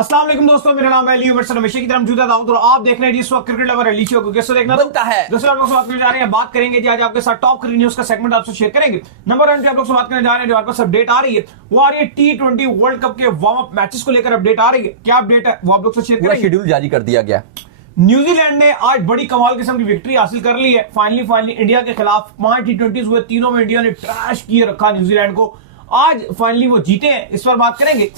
अस्सलाम वालेकुम दोस्तों, मेरा नाम है अली वर्ष हमेशा की तरह मौजूद है और आप देख रहे हैं जिस वक्त क्रिकेट लवर अली शो को कैसे देखना बनता है। दूसरे आप लोग से बात करने जा रहे हैं, बात करेंगे जी आज आपके साथ टॉप क्रिकेट न्यूज का सेगमेंट आपसे शेयर करेंगे। नंबर 1 पे आप लोग से बात करने जा रहे हैं, जो आपको अपडेट आ रही है वो आ रही है T20 वर्ल्ड कप के वार्म अप मैचेस को लेकर अपडेट आ रही है। क्या अपडेट है वो आप लोग से शेयर करेंगे। शेड्यूल जारी कर दिया गया। न्यूजीलैंड ने आज बड़ी कमाल किस्म की विक्ट्री हासिल कर ली है। फाइनली इंडिया के खिलाफ 5 T20 हुए, तीनों में इंडिया ने ट्रैश किए रखा न्यूजीलैंड को। आज फाइनली वो जीते हैं, इस पर बात करेंगे।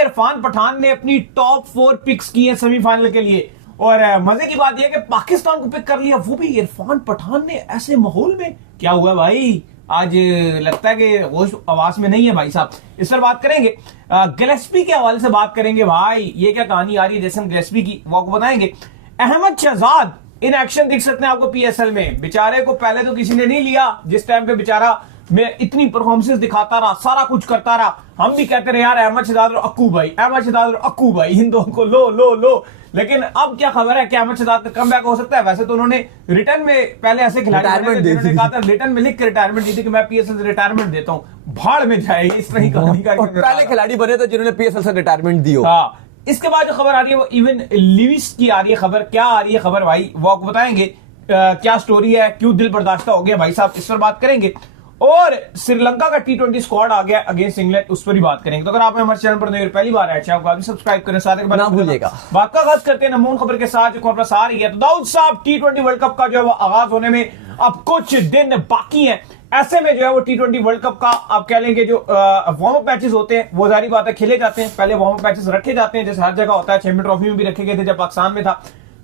इरफान पठान ने अपनी टॉप 4 पिक्स की है सेमीफाइनल के लिए, और मजे की बात यह कि पाकिस्तान को पिक कर लिया, वो भी इरफान पठान ने। ऐसे माहौल में क्या हुआ भाई, आज लगता है कि वो आवाज में नहीं है भाई साहब। इस पर बात करेंगे। गिलेस्पी के हवाले से बात करेंगे। भाई ये क्या कहानी आ रही है जैसन गिलेस्पी की, वो आपको बताएंगे। अहमद शहजाद इन एक्शन दिख सकते हैं आपको पीएसएल में। बेचारे को पहले तो किसी ने नहीं लिया, जिस टाइम पे बेचारा मैं इतनी परफॉर्मेंस दिखाता रहा, सारा कुछ करता रहा। हम भी कहते रहे यार अहमद शहजाद और अक्कू भाई इन दोनों को लो। लेकिन अब क्या खबर है कि अहमद शहजाद का कमबैक हो सकता है। वैसे तो उन्होंने रिटर्न में पहले ऐसे खिलाड़ी जिन्होंने कहा था, रिटर्न में लिख के रिटायरमेंट दी थी कि मैं पीएसएल से रिटायरमेंट देता हूं, भाड़ में जाएगी इस तरह कहानी का। पहले खिलाड़ी बने थे जिन्होंने पीएसएल से रिटायरमेंट दी हो। हाँ, इसके बाद जो खबर आ रही है वो इवन लिविस की आ रही है खबर। क्या आ रही है खबर भाई, वो आपको बताएंगे। क्या स्टोरी है, क्यों दिल बर्दाश्त हो गया भाई साहब, इस पर बात करेंगे। और श्रीलंका का T20 स्क्वाड आ गया अगेंस्ट इंग्लैंड, उस पर ही बात करेंगे। तो अगर आप हमारे चैनल पर नए पहली बार आए चैनल को सब्सक्राइब करें, साथ ही ना भूलिएगा। बात का आगाज करते हैं नमून खबर के साथ, जो खबर आ रही है। तो दाऊद साहब, T20 वर्ल्ड कप का जो है वो आगाज होने में अब कुछ दिन बाकी है। ऐसे में जो है वो T20 वर्ल्ड कप का आप कह लेंगे जो वार्म अप मैचेस होते हैं वो जारी बात है खेले जाते हैं। पहले वार्म अप मैचेस रखे जाते हैं, जैसे हर जगह होता है। चैंपियन ट्रॉफी में भी रखे गए थे जब पाकिस्तान में था।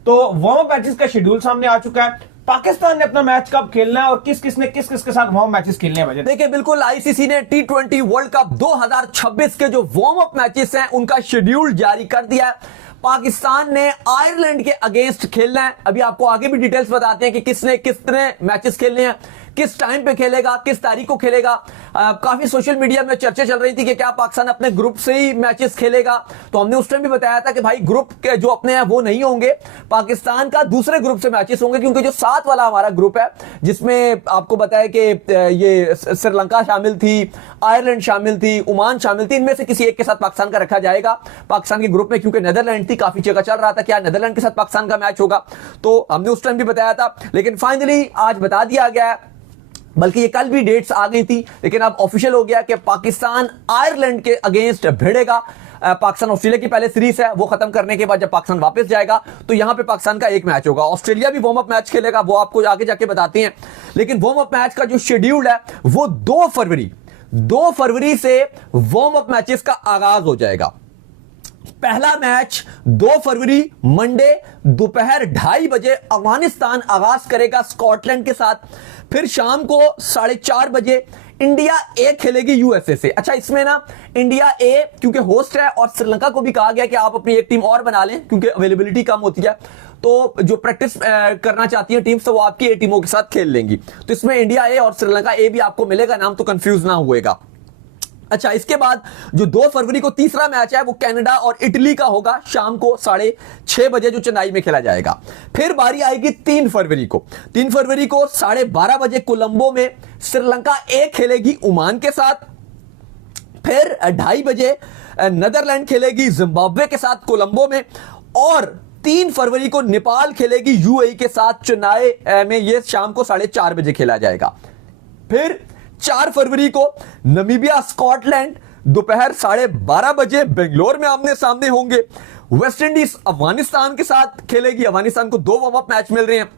तो वार्म अप मैचेस का शेड्यूल सामने आ चुका है। पाकिस्तान ने अपना मैच कब खेलना है और किस किस के साथ वार्म मैचेस खेलने हैं। देखिए, बिल्कुल आईसीसी ने T20 वर्ल्ड कप 2026 के जो वार्म अप मैचेस हैं उनका शेड्यूल जारी कर दिया है। पाकिस्तान ने आयरलैंड के अगेंस्ट खेलना है। अभी आपको आगे भी डिटेल्स बताते हैं कि कितने मैचेस खेलने हैं, किस टाइम पे खेलेगा, किस तारीख को खेलेगा। काफी सोशल मीडिया में चर्चा चल रही थी कि क्या पाकिस्तान अपने ग्रुप से ही मैचेस खेलेगा। तो हमने उस टाइम भी बताया था कि भाई ग्रुप के जो अपने हैं वो नहीं होंगे, पाकिस्तान का दूसरे ग्रुप से मैचेस होंगे। क्योंकि जो 7 वाला हमारा ग्रुप है, जिसमें आपको बताया कि ये श्रीलंका शामिल थी, आयरलैंड शामिल थी, ओमान शामिल थी, इनमें से किसी एक के साथ पाकिस्तान का रखा जाएगा पाकिस्तान के ग्रुप में। क्योंकि नीदरलैंड थी, काफी जगह चल रहा था क्या नीदरलैंड के साथ पाकिस्तान का मैच होगा, तो हमने उस टाइम भी बताया था। लेकिन फाइनली आज बता दिया गया है, बल्कि ये कल भी डेट्स आ गई थी, लेकिन अब ऑफिशियल हो गया कि पाकिस्तान आयरलैंड के अगेंस्ट भिड़ेगा। पाकिस्तान ऑस्ट्रेलिया की पहले सीरीज है, वो खत्म करने के बाद जब पाकिस्तान वापस जाएगा तो यहां पे पाकिस्तान का एक मैच होगा। ऑस्ट्रेलिया भी वार्म अप मैच खेलेगा, वो आपको आगे जाके बताते हैं। लेकिन वार्म अप मैच का जो शेड्यूल है वो 2 फरवरी से वार्म अप मैचेस का आगाज हो जाएगा। पहला मैच 2 फरवरी मंडे दोपहर 2:30 बजे अफगानिस्तान आगाज करेगा स्कॉटलैंड के साथ। फिर शाम को 4:30 बजे इंडिया ए खेलेगी यूएसए से। अच्छा, इसमें ना इंडिया ए क्योंकि होस्ट है और श्रीलंका को भी कहा गया कि आप अपनी एक टीम और बना लें क्योंकि अवेलेबिलिटी कम होती है, तो जो प्रैक्टिस करना चाहती है टीम्स तो वो आपकी ए टीमों के साथ खेल लेंगी। तो इसमें इंडिया ए और श्रीलंका ए भी आपको मिलेगा नाम, तो कंफ्यूज ना हुएगा। अच्छा, इसके बाद जो 2 फरवरी को तीसरा मैच है वो कनाडा और इटली का होगा, शाम को 6:30 बजे जो चेन्नई में खेला जाएगा। फिर बारी आएगी 3 फरवरी को 12:30 बजे कोलंबो में श्रीलंका ए खेलेगी ओमान के साथ। फिर 2:30 बजे नीदरलैंड खेलेगी जिम्बाब्वे के साथ कोलंबो में। और 3 फरवरी को नेपाल खेलेगी यूएई के साथ चेन्नई में, यह शाम को 4:30 बजे खेला जाएगा। फिर 4 फरवरी को नमीबिया स्कॉटलैंड दोपहर 12:30 बजे बेंगलोर में आमने सामने होंगे। वेस्ट इंडीज अफगानिस्तान के साथ खेलेगी, अफगानिस्तान को 2 वार्म अप मैच मिल रहे हैं,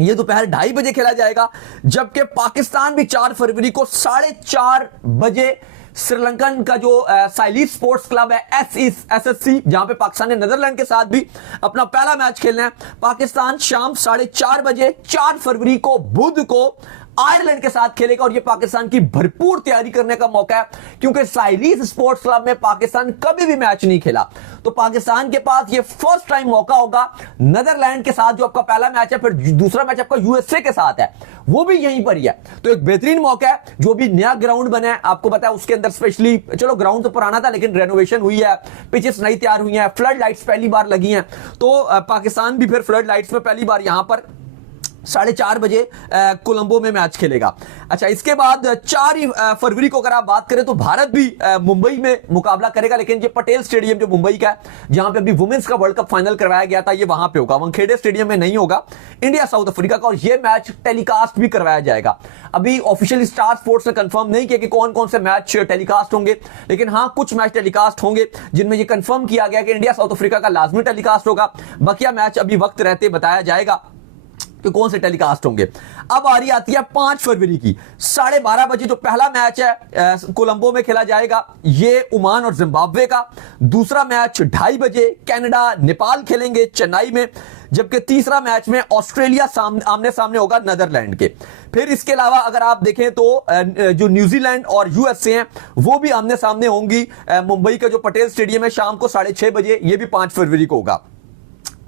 ये दोपहर 2:30 बजे खेला जाएगा। जबकि पाकिस्तान भी 4 फरवरी को 4:30 बजे श्रीलंकन का जो साइलीस स्पोर्ट्स क्लब है SSC, जहां पे पाकिस्तान ने नीदरलैंड के साथ भी अपना पहला मैच खेलना है। पाकिस्तान शाम 4:30 बजे 4 फरवरी को बुध को आयरलैंड के साथ खेलेगा। और यह पाकिस्तान की भरपूर तैयारी करने का मौका है, क्योंकि साइलीस स्पोर्ट्स क्लब में पाकिस्तान कभी भी मैच नहीं खेला। तो पाकिस्तान के पास यह फर्स्ट टाइम मौका होगा नीदरलैंड के साथ, जो आपका पहला मैच है। फिर दूसरा मैच आपका यूएसए के साथ है, वो भी यहीं पर ही है। तो एक बेहतरीन मौका है। जो भी नया ग्राउंड बना है आपको पता है, उसके अंदर स्पेशली, चलो ग्राउंड तो पुराना था लेकिन रेनोवेशन हुई है, पिचेस नई तैयार हुई हैं, फ्लड लाइट्स पहली बार लगी हैं। तो पाकिस्तान भी फिर फ्लड लाइट्स में पहली बार यहां पर 4:30 बजे कोलंबो में मैच खेलेगा। अच्छा, इसके बाद 4 फरवरी को अगर आप बात करें तो भारत भी मुंबई में मुकाबला करेगा, लेकिन ये पटेल स्टेडियम जो मुंबई का है, जहां पे अभी वुमेन्स का वर्ल्ड कप फाइनल करवाया गया था, ये वहां पे होगा, वानखेड़े स्टेडियम में नहीं होगा। इंडिया साउथ अफ्रीका का, और ये मैच टेलीकास्ट भी करवाया जाएगा। अभी ऑफिशियली स्टार स्पोर्ट्स ने कंफर्म नहीं किया कि कौन कौन से मैच टेलीकास्ट होंगे, लेकिन हां कुछ मैच टेलीकास्ट होंगे जिनमें ये कंफर्म किया गया कि इंडिया साउथ अफ्रीका का लाजमी टेलीकास्ट होगा। बकिया मैच अभी वक्त रहते बताया जाएगा कि कौन से टेलीकास्ट होंगे। अब आती है 5 फरवरी की 12:30 बजे जो पहला मैच है कोलंबो में खेला जाएगा, ये ओमान और जिम्बाब्वे का। दूसरा मैच 2:30 बजे कनाडा नेपाल खेलेंगे चेन्नई में, जबकि तीसरा मैच में ऑस्ट्रेलिया आमने सामने होगा नीदरलैंड के। फिर इसके अलावा अगर आप देखें तो जो न्यूजीलैंड और यूएसए हैं वो भी आमने सामने होंगी मुंबई का जो पटेल स्टेडियम है शाम को 6:30 बजे, ये भी 5 फरवरी को होगा।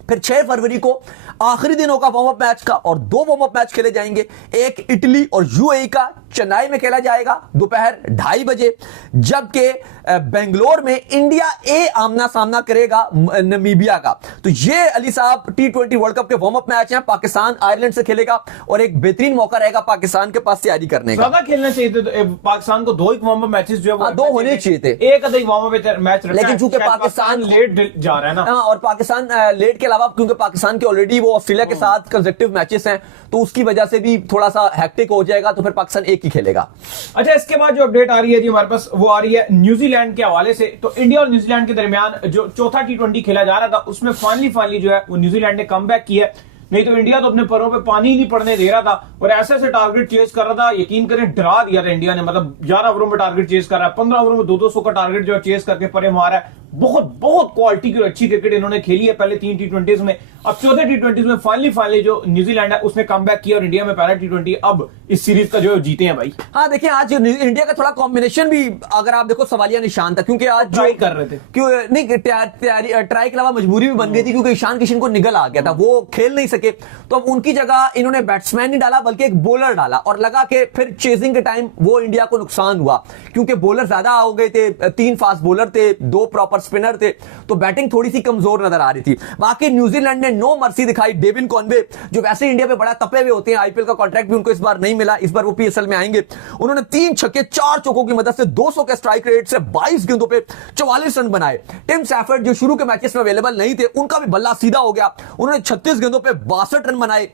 फिर 6 फरवरी को आखिरी दिन होगा वार्म अप मैच का, और 2 वार्म अप मैच खेले जाएंगे। एक इटली और यूएई का चेन्नई में खेला जाएगा दोपहर 2:30 बजे, जबकि बेंगलोर में इंडिया ए आमना सामना करेगा नमीबिया का। तो ये अली साहब T20 वर्ल्ड कप के वार्म अप मैच हैं। पाकिस्तान आयरलैंड से खेलेगा और एक बेहतरीन मौका रहेगा पाकिस्तान के पास तैयारी करने का। ज्यादा खेलना चाहिए थे पाकिस्तान को, 2 ही वार्म अप मैचेस जो है 2 होने चाहिए थे, एक आधा वार्म अप मैच, लेकिन चूंकि पाकिस्तान लेट जा रहा है ना, और पाकिस्तान लेट के अलावा क्योंकि पाकिस्तान के ऑलरेडी वो ऑस्ट्रेलिया के साथ कंसेक्टिव मैचेस हैं, तो उसकी वजह से भी थोड़ा सा हैक्टिक हो जाएगा, तो फिर पाकिस्तान एक ही खेलेगा। अच्छा, इसके बाद जो अपडेट आ रही है जी हमारे पास, वो आ रही है न्यूजीलैंड के हवाले से। तो इंडिया और न्यूजीलैंड के दरमियान जो चौथा T20 खेला जा रहा था, उसमें फाइनली जो है वो न्यूजीलैंड ने कमबैक किया। नहीं तो इंडिया तो अपने पैरों पे पानी ही नहीं पड़ने दे रहा था और ऐसे टारगेट चेज कर रहा था, यकीन करें डरा दिया था इंडिया ने। मतलब 11 ओवरों में टारगेट चेज कर रहा है, 15 ओवरों में 200 का टारगेट जो चेज करके परे मारा है। बहुत क्वालिटी की अच्छी क्रिकेट इन्होंने खेली है पहले 3 T20s में। अब चौथे T20s में फाइनली जो न्यूजीलैंड है उसने कमबैक किया और इंडिया में पहला T20 अब इस सीरीज का जो जीते हैं भाई। हाँ देखिए, आज इंडिया का थोड़ा कॉम्बिनेशन भी अगर आप देखो सवालिया निशान था, क्योंकि आज ट्राई कर रहे थे, क्यों नहीं ट्राई के अलावा मजबूरी भी बन गई थी, क्योंकि ईशान किशन को निगल आ गया था, वो खेल नहीं सके। तो अब उनकी जगह इन्होंने बैट्समैन नहीं डाला बल्कि एक बॉलर डाला, और लगा के फिर चेजिंग के टाइम वो इंडिया को नुकसान हुआ, क्योंकि बॉलर ज्यादा हो गए थे, 3 फास्ट बॉलर थे, 2 प्रॉपर स्पिनर थे, तो बैटिंग थोड़ी सी कमजोर नजर आ रही थी। बाकी न्यूजीलैंड ने नो मर्सी दिखाई। डेविन कॉनवे जो वैसे इंडिया पे बड़ा तपे हुए होते हैं, आईपीएल का कॉन्ट्रैक्ट भी उनको इस बार नहीं मिला, इस बार वो पीएसएल में आएंगे। उन्होंने 3 छक्के 4 चौकों की मदद से 200 के स्ट्राइक रेट से 22 गेंदों पे 44 रन बनाए। टिम सैफर्ड जो शुरू के मैचेस में अवेलेबल नहीं थे, उनका भी बल्ला सीधा हो गया, उन्होंने 36 गेंदों पे 62 रन बनाए,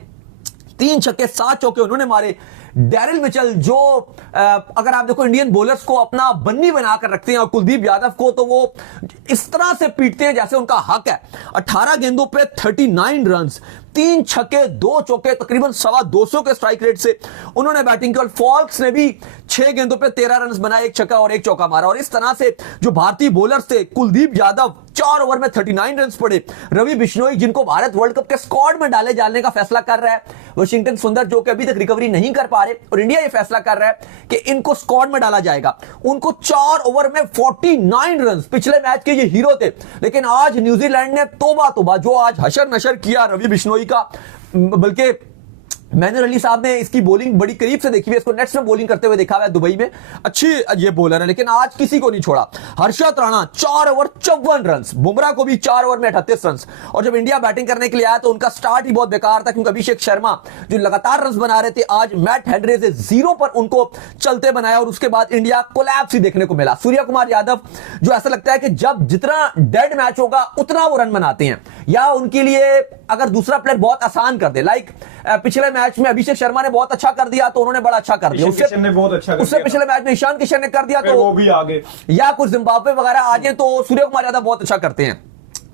3 छक्के 7 चौके उन्होंने मारे। डैरिल मिचेल जो अगर आप देखो इंडियन बॉलर्स को अपना बन्नी बनाकर रखते हैं, और कुलदीप यादव को तो वो इस तरह से पीटते हैं जैसे उनका हक है। 18 गेंदों पे 39 रन, 3 छक्के 2 चौके, तकरीबन 225 के स्ट्राइक रेट से उन्होंने बैटिंग की। और फॉल्क्स ने भी 6 गेंदों पे 13 रन बनाए, 1 छक्का और 1 चौका मारा। और इस तरह से जो भारतीय बॉलर्स थे, कुलदीप यादव 4 ओवर में 39 रन पड़े, रवि बिश्नोई जिनको भारत वर्ल्ड कप के स्क्वाड में डालने का फैसला कर रहा है, वाशिंगटन सुंदर जो कि अभी तक रिकवरी नहीं कर पा रहे, और इंडिया ये फैसला कर रहा है कि इनको स्क्वाड में डाला जाएगा। उनको 4 ओवर में 49 रन, पिछले मैच के ये हीरो थे, लेकिन आज न्यूजीलैंड ने तोबा जो आज हशर नशर किया रवि बिश्नोई का, बल्कि मैनुअल अली साहब ने इसकी बॉलिंग बड़ी करीब से देखी है, इसको नेट्स में बॉलिंग करते हुए देखा हुआ है दुबई में, अच्छी ये बॉलर है, लेकिन आज किसी को नहीं छोड़ा। हर्षद राणा 4 ओवर 54 रन, बुमराह को भी 4 ओवर में 38 रन। और जब इंडिया बैटिंग करने के लिए आया तो उनका स्टार्ट ही बहुत बेकार था, क्योंकि अभिषेक शर्मा जो लगातार रन बना रहे थे, आज मैट हेनरी से 0 पर उनको चलते बनाया, और उसके बाद इंडिया कोलैप्स ही देखने को मिला। सूर्य कुमार यादव जो ऐसा लगता है कि जब जितना डेड मैच होगा उतना वो रन बनाते हैं, या उनके लिए अगर दूसरा प्लेयर बहुत आसान कर दे, लाइक पिछले मैच में अभिषेक शर्मा ने बहुत अच्छा कर दिया तो उन्होंने बड़ा अच्छा कर दिया, उससे पिछले मैच में ईशान किशन ने कर दिया तो वो भी आगे, या कुछ जिम्बाब्वे वगैरह आ जाए तो सूर्य कुमार यादव बहुत अच्छा करते हैं।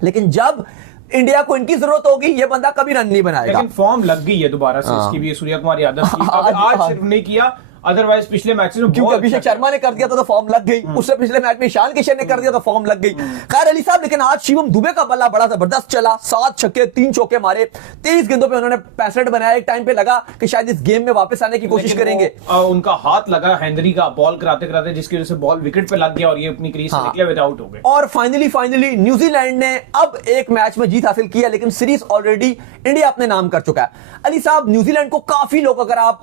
लेकिन जब इंडिया को इनकी जरूरत होगी ये बंदा कभी रन नहीं बनाएगा। लेकिन फॉर्म लग गई है दोबारा से इसकी भी, सूर्य कुमार यादव की आज सिर्फ नहीं किया, अदरवाइज पिछले मैच में क्योंकि अभिषेक शर्मा ने कर दिया तो फॉर्म लग गई, उससे पिछले मैच में ईशान किशन ने कर दिया तो फॉर्म लग गई। खैर अली साहब, लेकिन आज शिवम दुबे का बल्ला बड़ा जबरदस्त चला, 7 छक्के 3 चौके मारे, 23 गेंदों पे उन्होंने 65 बनाया। एक टाइम पे लगा कि शायद इस गेम में वापस आने की कोशिश करेंगे, उनका हाथ लगा हेनरी का बॉल कराते कराते, जिसकी वजह से बॉल विकेट पे लग गया और ये अपनी क्रीज से निकले विदाउट हो गए। और फाइनली न्यूजीलैंड ने अब एक मैच में जीत हासिल किया, लेकिन सीरीज ऑलरेडी इंडिया अपने नाम कर चुका है। अली साहब, न्यूजीलैंड को काफी लोग, अगर आप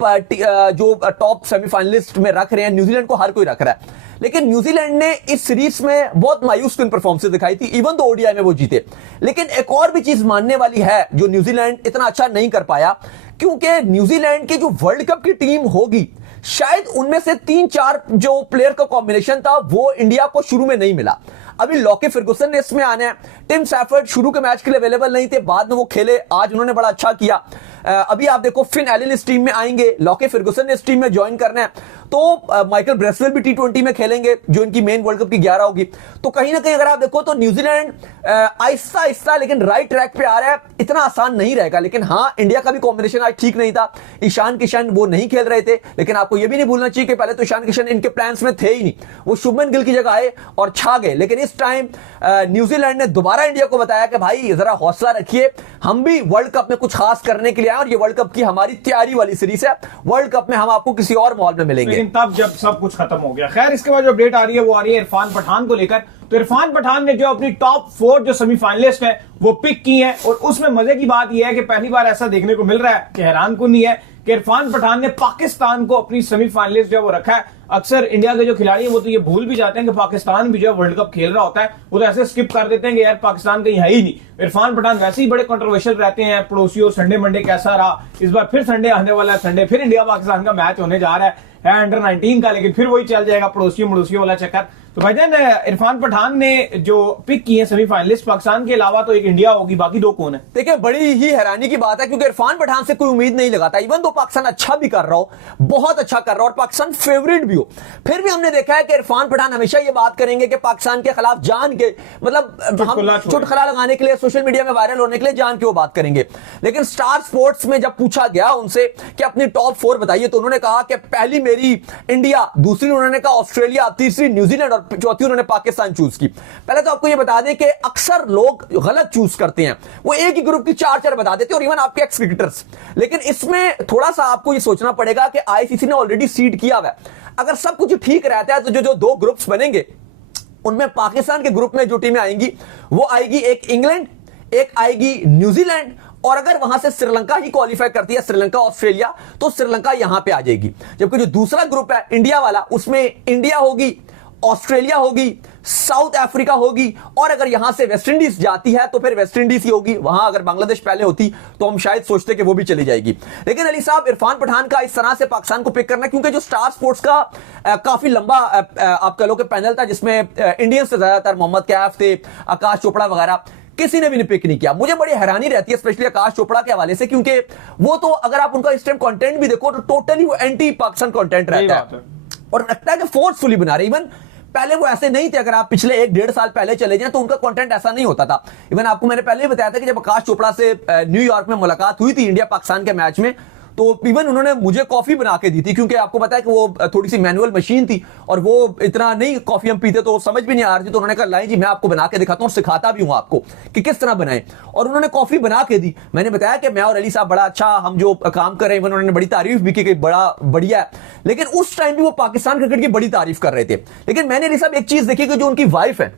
जो टॉप सेमीफाइनलिस्ट में रख रहे हैं, न्यूजीलैंड को हर कोई रख रहा है, लेकिन न्यूजीलैंड ने इस सीरीज में बहुत मायूस कुन परफॉर्मेंस दिखाई थी, इवन तो ओडीआई में वो जीते। लेकिन एक और भी चीज मानने वाली है जो न्यूजीलैंड इतना अच्छा नहीं कर पाया, क्योंकि न्यूजीलैंड की जो वर्ल्ड कप की टीम होगी शायद उनमें से 3-4 जो प्लेयर का कॉम्बिनेशन था वो इंडिया को शुरू में नहीं मिला। अभी लॉकी फर्गुसन ने इसमें आना है, टिम सैफर्ड शुरू के मैच के लिए अवेलेबल नहीं थे, बाद में वो खेले, आज उन्होंने बड़ा अच्छा किया। अभी आप देखो फिन एलन इस टीम में आएंगे, लॉकी फर्गुसन ने इस टीम में ज्वाइन करना है, तो माइकल ब्रेसवेल भी T20 में खेलेंगे जो इनकी मेन वर्ल्ड कप की 11 होगी। तो कहीं ना कहीं अगर आप देखो तो न्यूजीलैंड आहिस्ता आहिस्ता लेकिन राइट ट्रैक पे आ रहा है। इतना आसान नहीं रहेगा, लेकिन हाँ इंडिया का भी कॉम्बिनेशन आज ठीक नहीं था। ईशान किशन वो नहीं खेल रहे थे, लेकिन आपको ये भी नहीं भूलना चाहिए कि पहले तो ईशान किशन इनके प्लान्स में थे ही नहीं, वो शुभमन गिल की जगह आए और छा गए। लेकिन इस टाइम न्यूजीलैंड ने दोबारा इंडिया को बताया कि भाई जरा हौसला रखिए, हम भी वर्ल्ड कप में कुछ खास करने के लिए आए और ये वर्ल्ड कप की हमारी तैयारी वाली सीरीज है, वर्ल्ड कप में हम आपको किसी और माहौल में मिलेंगे। लेकिन तब जब सब कुछ खत्म हो गया। खैर इसके बाद जो अपडेट आ रही है वो आ रही है इरफान पठान को लेकर। तो इरफान पठान ने जो अपनी टॉप 4 जो सेमीफाइनलिस्ट है वो पिक की है, और उसमें मजे की बात यह है कि पहली बार ऐसा देखने को मिल रहा है कि हैरानकुन है कि इरफान पठान ने पाकिस्तान को अपनी सेमीफाइनलिस्ट जो वो रखा है। अक्सर इंडिया के जो खिलाड़ी हैं वो तो ये भूल भी जाते हैं कि पाकिस्तान भी जो है वर्ल्ड कप खेल रहा होता है, वो तो ऐसे स्किप कर देते हैं कि यार पाकिस्तान कहीं है ही नहीं। इरफान पठान वैसे ही बड़े कंट्रोवर्शियल रहते हैं, पड़ोसियों संडे मंडे कैसा रहा, इस बार फिर संडे आने वाला है, संडे फिर इंडिया पाकिस्तान का मैच होने जा रहा है अंडर 19 का, लेकिन फिर वही चल जाएगा पड़ोसियों मड़ोसियों वाला चक्कर। तो भाईजान इरफान पठान ने जो पिक की है सेमीफाइनलिस्ट, पाकिस्तान के अलावा तो एक इंडिया होगी, बाकी 2 कौन है? देखिए बड़ी ही हैरानी की बात है क्योंकि इरफान पठान से कोई उम्मीद नहीं लगाता, इवन तो पाकिस्तान अच्छा भी कर रहा हो, बहुत अच्छा कर रहा हो और पाकिस्तान फेवरेट भी हो, फिर भी हमने देखा है कि इरफान पठान हमेशा ये बात करेंगे कि पाकिस्तान के खिलाफ जान के, मतलब हम चुटकुला लगाने के लिए, सोशल मीडिया में वायरल होने के लिए जान के वो बात करेंगे। लेकिन स्टार स्पोर्ट्स में जब पूछा गया उनसे कि अपनी टॉप 4 बताइए, तो उन्होंने कहा कि पहली मेरी इंडिया, दूसरी उन्होंने कहा ऑस्ट्रेलिया, तीसरी न्यूजीलैंड और चौथी उन्होंने पाकिस्तान चूज की। पहले तो आपको यह बता दें कि अक्सर लोग गलत चूज करते हैं, वो एक ही ग्रुप की 4-4 बता देते हैं, और इवन आपके एक्स क्रिकेटर्स। लेकिन इसमें थोड़ा सा आपको यह सोचना पड़ेगा कि आईसीसी ने ऑलरेडी सीड किया हुआ है। अगर सब कुछ ठीक रहता है तो जो 2 ग्रुप्स बनेंगे उनमें पाकिस्तान के ग्रुप में जो टीमें आएंगी वो आएगी एक इंग्लैंड, एक आएगी न्यूजीलैंड, और अगर वहां से श्रीलंका ही क्वालिफाई करती है, श्रीलंका ऑस्ट्रेलिया, तो श्रीलंका यहां पे आ जाएगी। जबकि जो दूसरा ग्रुप है इंडिया वाला, उसमें इंडिया होगी, ऑस्ट्रेलिया होगी, साउथ अफ्रीका होगी, और अगर यहां से वेस्ट इंडीज जाती है तो फिर वेस्ट इंडीज ही होगी। वहां अगर बांग्लादेश पहले होती तो हम शायद सोचते कि वो भी चली जाएगी। लेकिन अली साहब, इरफान पठान का इस तरह से पाकिस्तान को पिक करना, क्योंकि जो स्टार स्पोर्ट्स का काफी लंबा आप कह लो कि पैनल था जिसमें इंडियंस से ज्यादातर मोहम्मद कैफ थे, आकाश चोपड़ा वगैरह, किसी ने भी पिक नहीं किया। मुझे बड़ी हैरानी रहती है स्पेशली आकाश चोपड़ा के हवाले से, क्योंकि वो तो अगर आप उनका इस टाइम कंटेंट भी देखो तो टोटली वो एंटी पाकिस्तान कंटेंट रहता है और लगता है कि फोर्सफुली बना रहे। इवन पहले वो ऐसे नहीं थे, अगर आप पिछले 1-1.5 साल पहले चले जाएं तो उनका कंटेंट ऐसा नहीं होता था। इवन आपको मैंने पहले भी बताया था कि जब आकाश चोपड़ा से न्यूयॉर्क में मुलाकात हुई थी इंडिया पाकिस्तान के मैच में, तो इवन उन्होंने मुझे कॉफी बना के दी थी, क्योंकि आपको पता है कि वो थोड़ी सी मैनुअल मशीन थी और वो इतना नहीं कॉफी हम पीते तो समझ भी नहीं आ रही थी। तो उन्होंने कहा लाइन जी मैं आपको बना के दिखाता हूं और सिखाता भी हूं आपको कि किस तरह बनाएं, और उन्होंने कॉफी बना के दी। मैंने बताया कि मैं और अली साहब बड़ा अच्छा हम जो काम कर रहे हैं, उन्होंने बड़ी तारीफ भी की कि बड़ा बढ़िया है। लेकिन उस टाइम भी वो पाकिस्तान क्रिकेट की बड़ी तारीफ कर रहे थे। लेकिन मैंने अली साहब एक चीज देखी कि जो उनकी वाइफ है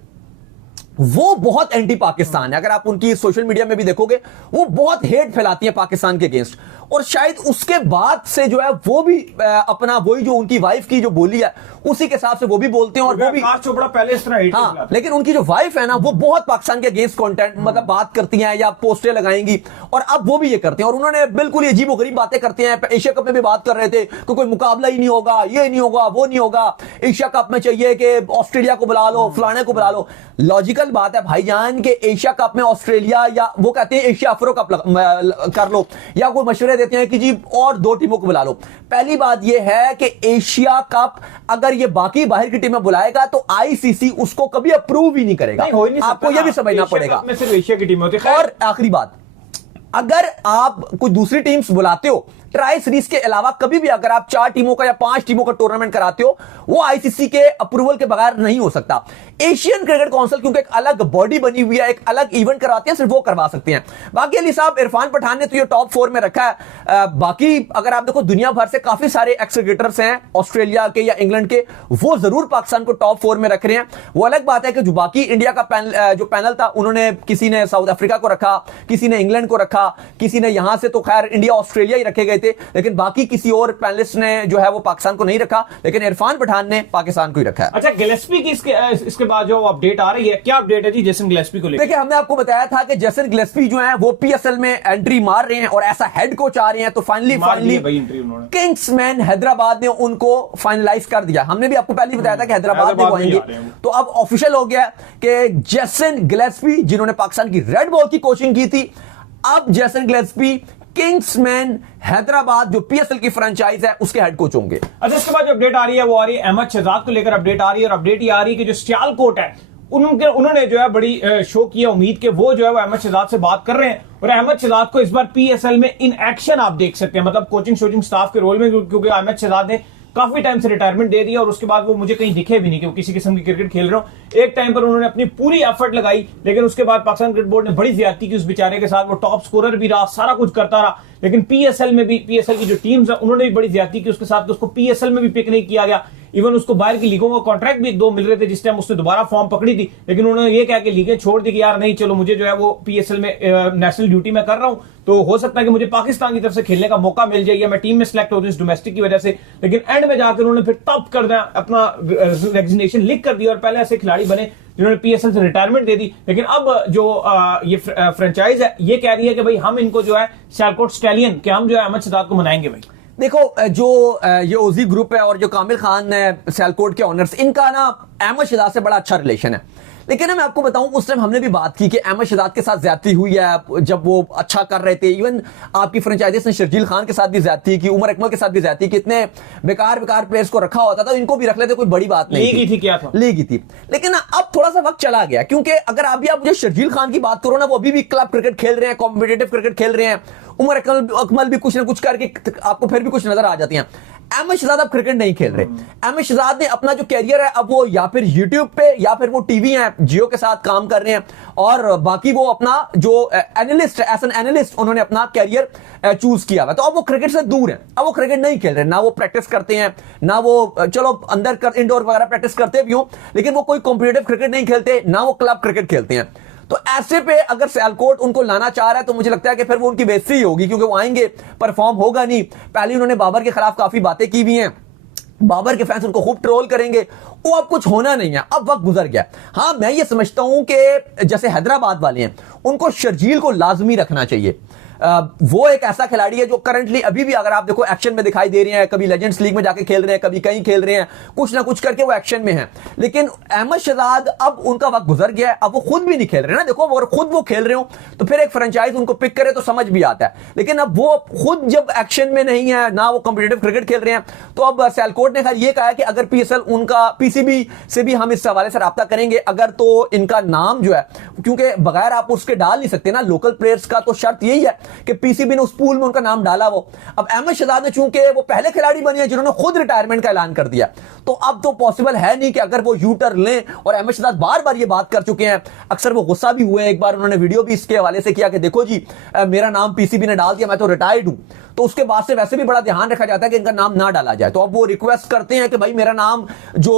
वो बहुत एंटी पाकिस्तान है। अगर आप उनकी सोशल मीडिया में भी देखोगे वो बहुत हेट फैलाती है पाकिस्तान के अगेंस्ट, और शायद उसके बाद से जो है वो भी अपना वही जो उनकी वाइफ की जो बोली है उसी के हिसाब से वो भी बोलते हैं। और वो भी आकाश चोपड़ा पहले इस तरह हेट हाँ, लेकिन उनकी जो वाइफ है ना वो बहुत पाकिस्तान के अगेंस्ट कंटेंट मतलब बात करती हैं या पोस्टें लगाएंगी, और अब वो भी ये करते हैं। और उन्होंने बिल्कुल अजीबोगरीब बातें करते हैं। एशिया कप में भी बात कर रहे थे कि कोई मुकाबला ही नहीं होगा, ये नहीं होगा, वो नहीं होगा, एशिया कप में चाहिए कि ऑस्ट्रेलिया को बुला लो, फलाने को बुला लो। लॉजिकल बात है भाईजान के एशिया कप में ऑस्ट्रेलिया, या वो कहते हैं एशिया अफ्रो कप कर लो, या कोई मशवरे देते हैं कि जी और 2 टीमों को बुला लो। पहली बात यह है कि एशिया कप अगर ये बाकी बाहर की टीमें बुलाएगा तो आईसीसी उसको कभी अप्रूव ही नहीं करेगा। आपको यह भी समझना पड़ेगा। सिर्फ एशिया की टीम होती है। और आखिरी बात, अगर आप कोई दूसरी टीम्स बुलाते हो ट्राई सीरीज के अलावा, कभी भी अगर आप 4 टीमों का या 5 टीमों का टूर्नामेंट कराते हो, वो आईसीसी के अप्रूवल के बगैर नहीं हो सकता। एशियन क्रिकेट काउंसिल क्योंकि एक अलग बॉडी बनी हुई है, एक अलग इवेंट कराते हैं, सिर्फ वो करवा सकते हैं। बाकी अली साहब, इरफान पठान ने तो ये टॉप 4 में रखा है। बाकी अगर आप देखो दुनिया भर से काफी सारे एक्स क्रिकेटर्स हैं ऑस्ट्रेलिया के या इंग्लैंड के, वो जरूर पाकिस्तान को टॉप 4 में रख रहे हैं। वो अलग बात है कि जो बाकी इंडिया का जो पैनल था, उन्होंने किसी ने साउथ अफ्रीका को रखा, किसी ने इंग्लैंड को रखा, किसी ने यहां से तो खैर इंडिया ऑस्ट्रेलिया ही रखे गए थे। थे, लेकिन बाकी किसी और पैनलिस्ट ने जो है वो पाकिस्तान को नहीं रखा, लेकिन इरफान पठान ने पाकिस्तान को ही रखा है। अच्छा, गिलेस्पी की इसके बाद जो अपडेट आ रही है, क्या अपडेट है जी जेसन गिलेस्पी को लेकर? देखिए, हमने आपको बताया था कि जेसन गिलेस्पी जो है वो पीएसएल में एंट्री मार रहे हैं और ऐसा हेड कोच आ रहे हैं, तो फाइनली किंग्समैन हैदराबाद ने उनको फाइनलाइज कर दिया। हमने भी आपको पहले ही बताया था कि हैदराबाद में वो आएंगे, तो अब ऑफिशियल हो गया कि जेसन गिलेस्पी, जिन्होंने पाकिस्तान की रेड बॉल की कोचिंग की थी, अब जेसन गिलेस्पी किंग्समैन हैदराबाद जो पीएसएल की फ्रेंचाइज है उसके हेड कोच होंगे। अच्छा, इसके बाद जो अपडेट आ रही है वो आ रही है अहमद शहजाद को लेकर अपडेट आ रही है, और अपडेट ये आ रही है कि जो सियालकोट है उन्होंने जो है बड़ी शो किया उम्मीद के वो जो है वो अहमद शहजाद से बात कर रहे हैं, और अहमद शहजाद को इस बार पीएसएल में इन एक्शन आप देख सकते हैं, मतलब कोचिंग शोचिंग स्टाफ के रोल में, क्योंकि अहमद शहजाद ने काफी टाइम से रिटायरमेंट दे दिया और उसके बाद वो मुझे कहीं दिखे भी नहीं कि वो किसी किस्म की क्रिकेट खेल रहे हो। एक टाइम पर उन्होंने अपनी पूरी एफर्ट लगाई, लेकिन उसके बाद पाकिस्तान क्रिकेट बोर्ड ने बड़ी ज्यादती की उस बेचारे के साथ। वो टॉप स्कोरर भी रहा, सारा कुछ करता रहा, लेकिन पीएसएल में भी, पीएसएल की जो टीम्स है उन्होंने भी बड़ी ज्यादती की उसके साथ, तो उसको पीएसएल में भी पिक नहीं किया गया। इवन उसको बाहर की लीगों का कॉन्ट्रैक्ट भी 1-2 मिल रहे थे जिस टाइम उसने दोबारा फॉर्म पकड़ी थी, लेकिन उन्होंने ये कहा कि लीगें छोड़ दी कि यार नहीं, चलो मुझे जो है वो पीएसएल में नेशनल ड्यूटी में कर रहा हूं, तो हो सकता है कि मुझे पाकिस्तान की तरफ से खेलने का मौका मिल जाए, मैं टीम में सिलेक्ट हो इस डोमेस्टिक की वजह से। लेकिन एंड में जाकर उन्होंने फिर टॉप कर दिया, अपना रेजिग्नेशन लिख कर दिया, और पहले ऐसे खिलाड़ी बने जिन्होंने पीएसएल से रिटायरमेंट दे दी। लेकिन अब जो ये फ्रेंचाइज है ये कह रही है कि भाई हम इनको जो है सियालकोट स्टैलियन के हम जो है अहमद शहजाद को मनाएंगे। भाई देखो, जो ये ओजी ग्रुप है और जो कामिल खान है सियालकोट के ऑनर्स, इनका ना अहमद शहजाद से बड़ा अच्छा रिलेशन है। लेकिन मैं आपको बताऊं, उस टाइम हमने भी बात की कि अहमद शहजाद के साथ ज्यादती हुई है जब वो अच्छा कर रहे थे। इवन आपकी फ्रेंचाइजीज ने शर्जील खान के साथ भी ज्यादती की, उमर अकमल के साथ भी ज्यादती की, इतने बेकार प्लेयर्स को रखा होता था, इनको भी रख लेते, कोई बड़ी बात नहीं थी। क्या था? लीग थी। लेकिन अब थोड़ा सा वक्त चला गया, क्योंकि अगर अभी आप मुझे शर्जील खान की बात करो ना, वो अभी भी क्लब क्रिकेट खेल रहे हैं, कॉम्पिटेटिव क्रिकेट खेल रहे हैं। उमर अकमल भी कुछ ना कुछ करके आपको फिर भी कुछ नजर आ जाती हैं। अहमद शहजाद अब क्रिकेट नहीं खेल रहे। अहमद शहजाद ने अपना जो कैरियर है अब वो या फिर यूट्यूब पे या फिर वो टीवी है जियो के साथ काम कर रहे हैं, और बाकी वो अपना जो एनालिस्ट है, एज एन एनालिस्ट उन्होंने अपना कैरियर चूज किया हुआ। तो अब वो क्रिकेट से दूर है, अब वो क्रिकेट नहीं खेल रहे, ना वो प्रैक्टिस करते हैं, ना वो चलो अंदर इंडोर वगैरह प्रैक्टिस करते भी हो, लेकिन वो कोई कॉम्पिटेटिव क्रिकेट नहीं खेलते, ना वो क्लब क्रिकेट खेलते हैं। तो ऐसे पे अगर सियालकोट उनको लाना चाह रहा है तो मुझे लगता है कि फिर वो उनकी बेइज्जती ही होगी, क्योंकि वो आएंगे, परफॉर्म होगा नहीं। पहले उन्होंने बाबर के खिलाफ काफी बातें की भी हैं, बाबर के फैंस उनको खूब ट्रोल करेंगे, वो अब कुछ होना नहीं है, अब वक्त गुजर गया। हाँ, मैं ये समझता हूं कि जैसे हैदराबाद वाले हैं, उनको शर्जील को लाजमी रखना चाहिए। वो एक ऐसा खिलाड़ी है जो करंटली अभी भी अगर आप देखो एक्शन में दिखाई दे रहे हैं, कभी लेजेंड्स लीग में जाके खेल रहे हैं, कभी कहीं खेल रहे हैं, कुछ ना कुछ करके वो एक्शन में है। लेकिन अहमद शहजाद अब उनका वक्त गुजर गया है, अब वो खुद भी नहीं खेल रहे ना। देखो, अगर खुद वो खेल रहे हो तो फिर एक फ्रेंचाइज उनको पिक करे तो समझ भी आता है, लेकिन अब वो खुद जब एक्शन में नहीं है, ना वो कॉम्पिटेटिव क्रिकेट खेल रहे हैं, तो अब सियालकोट ने खैर ये कहा है कि अगर पीएसएल उनका पीसीबी से भी हम इस हवाले से राब्ता करेंगे, अगर तो इनका नाम जो है, क्योंकि बगैर आप उसके डाल नहीं सकते ना लोकल प्लेयर्स का, तो शर्त यही है कि पीसीबी ने उस पूल में उनका नाम डाला। वो अब अहमद शहजाद ने, चूंकि वो पहले खिलाड़ी बने हैं जिन्होंने खुद रिटायरमेंट का ऐलान कर दिया, तो अब तो पॉसिबल है नहीं कि अगर वो यू टर्न लें, और अहमद शहजाद बार बार ये बात कर चुके हैं, अक्सर वो गुस्सा भी हुए, एक बार उन्होंने वीडियो भी इसके हवाले से किया कि देखो जी मेरा नाम पीसीबी ने डाल दिया, मैं तो रिटायर्ड हूं। तो उसके बाद से वैसे भी बड़ा ध्यान रखा जाता है कि इनका नाम ना डाला जाए, तो अब वो रिक्वेस्ट करते हैं कि भाई मेरा नाम जो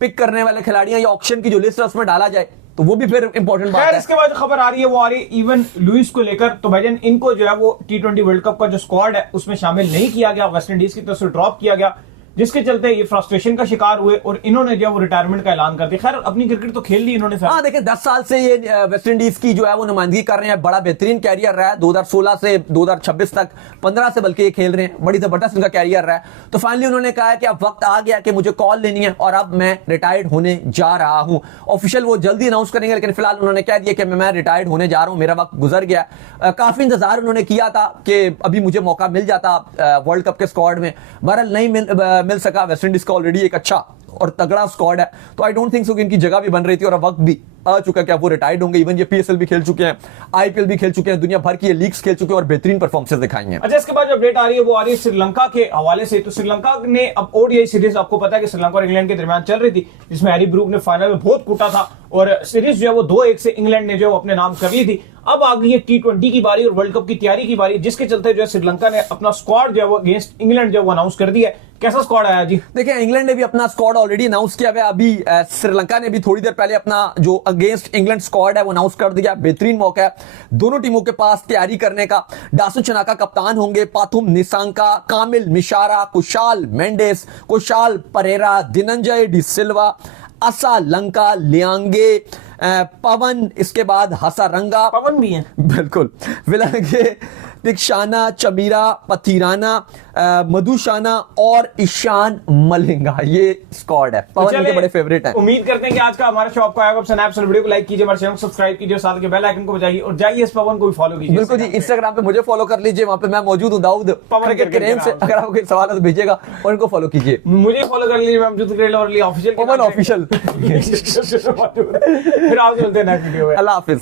पिक करने वाले खिलाड़ियां या ऑक्शन की जो लिस्ट है उसमें डाला जाए, तो वो भी फिर इंपॉर्टेंट बात है। इसके बाद जो खबर आ रही है वो आ रही है इवन लुइस को लेकर। तो भाईजान इनको जो है वो T20 वर्ल्ड कप का जो स्क्वाड है उसमें शामिल नहीं किया गया, वेस्ट इंडीज की तरफ से ड्रॉप किया गया, जिसके चलते ये फ्रस्ट्रेशन का शिकार हुए और इन्होंने जो है वो रिटायरमेंट का ऐलान कर दिया। खैर अपनी क्रिकेट तो खेल ली इन्होंने। हाँ, देखिए 10 साल से ये वेस्ट इंडीज की जो है वो नुमाइंदगी कर रहे हैं, बड़ा बेहतरीन कैरियर रहा है, 2016 से 2026 तक 15 से बल्कि ये खेल रहे हैं, बड़ी जबरदस्त इनका कैरियर रहा है। तो फाइनली उन्होंने कहा है कि अब वक्त आ गया कि मुझे कॉल लेनी है और अब मैं रिटायर्ड होने जा रहा हूं। ऑफिशियल वो जल्दी अनाउंस करेंगे, लेकिन फिलहाल उन्होंने कह दिया कि मैं रिटायर्ड होने जा रहा हूं, मेरा वक्त गुजर गया। काफी इंतजार उन्होंने किया था कि अभी मुझे मौका मिल जाता वर्ल्ड कप के स्क्वाड में, बहरहाल नहीं मिल सका। वेस्ट इंडीज का ऑलरेडी एक अच्छा और तगड़ा स्क्वाड है, तो आई डोंट थिंक सो कि इनकी जगह भी बन रही थी, और अब वक्त भी आ चुका कि अब वो रिटायर्ड होंगे। इवन ये पीएसएल भी खेल चुके हैं, आईपीएल भी खेल चुके हैं, दुनिया भर की ये लीग्स खेल चुके हैं और बेहतरीन परफॉर्मेंस दिखाई हैं। अच्छा, इसके बाद जो अपडेट आ रही है वो आ रही है श्रीलंका के हवाले से। तो श्रीलंका ने अब ओडीआई सीरीज, आपको पता है कि श्रीलंका और इंग्लैंड के दरमियान चल रही थी, जिसमें हैरी ब्रूक ने फाइनल में बहुत कूटा था और सीरीज जो है वो 2-1 से इंग्लैंड ने जो अपने नाम कर ली थी। अब आ गई है T20 की बारी और वर्ल्ड कप की तैयारी की बारी, जिसके चलते जो है श्रीलंका ने अपना स्क्वाड जो है वो अगेंस्ट इंग्लैंड जो है वो अनाउंस कर दिया है कैसा स्क्वाड आया जी? देखिए इंग्लैंड ने भी अपना स्क्वाड ऑलरेडी अनाउंस किया हुआ है। अभी श्रीलंका ने भी थोड़ी देर पहले अपना जो अगेंस्ट इंग्लैंड स्क्वाड है वो अनाउंस कर दिया। बेहतरीन मौका है दोनों टीमों के पास तैयारी करने का। डासु चनाका कप्तान होंगे, पाथुम निसांका, कामिल मिशारा, कुशाल मेंडेस, कुशाल परेरा, दिनंजय डी सिल्वा, असा लंका, लियांगे, पवन, इसके बाद हसारंगा, पवन भी है बिल्कुल, विलंगे, दिक्षाना, चमीरा, पथीराना, मधुशाना और ईशान मलिंगा। ये स्क्वाड है, पवन इनके बड़े फेवरेट है। उम्मीद करते हैं कि आज का हमारा शो आपको आएगा। स्नैप वीडियो को लाइक कीजिए, हमारे चैनल को सब्सक्राइब कीजिए, साथ के बेल आइकन को बजाइए और जाइए इस पवन को भी फॉलो कीजिए। बिल्कुल जी, इंस्टाग्राम पे मुझे फॉलो कर लीजिए, वहां पे मैं मौजूद हूँ, दाऊद पवन क्रिकेट के नेम से। अगर आपको कोई सवाल है तो भेजिएगा और इनको फॉलो कीजिए। मुझे फॉलो कर लीजिए, मैं अमजद क्रिकेट और ऑफिशियल पवन ऑफिशियल। फिर आप मिलते हैं नेक्स्ट वीडियो में। अल्लाह हाफिज।